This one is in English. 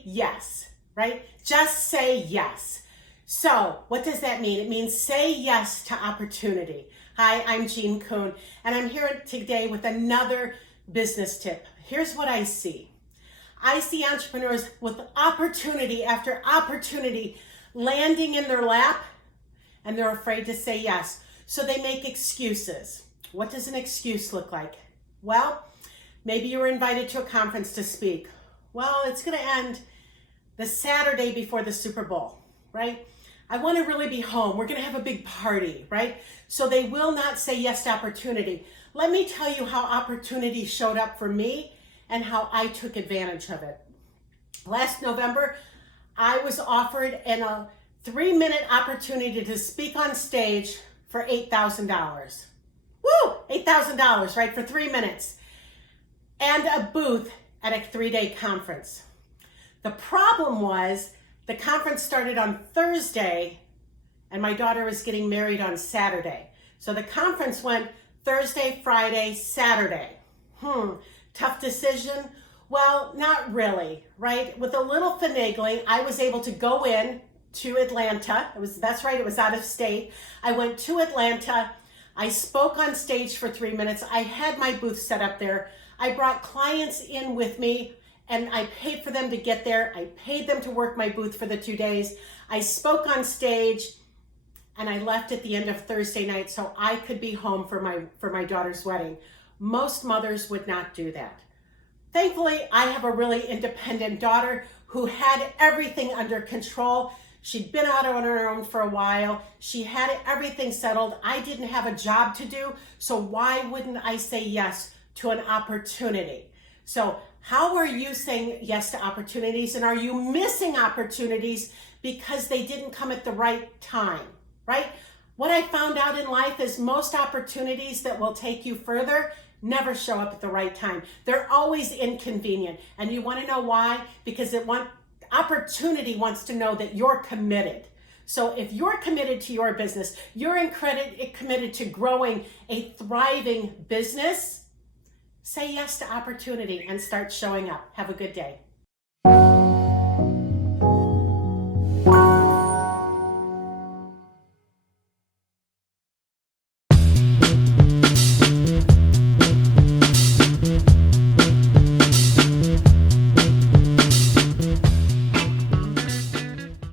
say yes, right? Just say yes. So what does that mean? It means say yes to opportunity. Hi, I'm Jean Kuhn, and I'm here today with another business tip. Here's what I see. I see entrepreneurs with opportunity after opportunity landing in their lap, and they're afraid to say yes. So they make excuses. What does an excuse look like? Well, maybe you were invited to a conference to speak. Well, it's going to end the Saturday before the Super Bowl, right? I want to really be home. We're going to have a big party, right? So they will not say yes to opportunity. Let me tell you how opportunity showed up for me and how I took advantage of it. Last November, I was offered a 3-minute opportunity to speak on stage for $8,000. Woo! $8,000, right? For 3 minutes. And a booth at a 3-day conference. The problem was the conference started on Thursday and my daughter was getting married on Saturday. So the conference went Thursday, Friday, Saturday. Tough decision? Well, not really, right? With a little finagling, I was able to go in to Atlanta. That's right, it was out of state. I went to Atlanta. I spoke on stage for 3 minutes. I had my booth set up there. I brought clients in with me and I paid for them to get there. I paid them to work my booth for the 2 days. I spoke on stage and I left at the end of Thursday night so I could be home for my daughter's wedding. Most mothers would not do that. Thankfully, I have a really independent daughter who had everything under control. She'd been out on her own for a while. She had everything settled. I didn't have a job to do, so why wouldn't I say yes to an opportunity? So how are you saying yes to opportunities, and are you missing opportunities because they didn't come at the right time, right? What I found out in life is most opportunities that will take you further never show up at the right time. They're always inconvenient. And you want to know why? Because opportunity wants to know that you're committed. So if you're committed to your business, you're committed to growing a thriving business, say yes to opportunity and start showing up. Have a good day.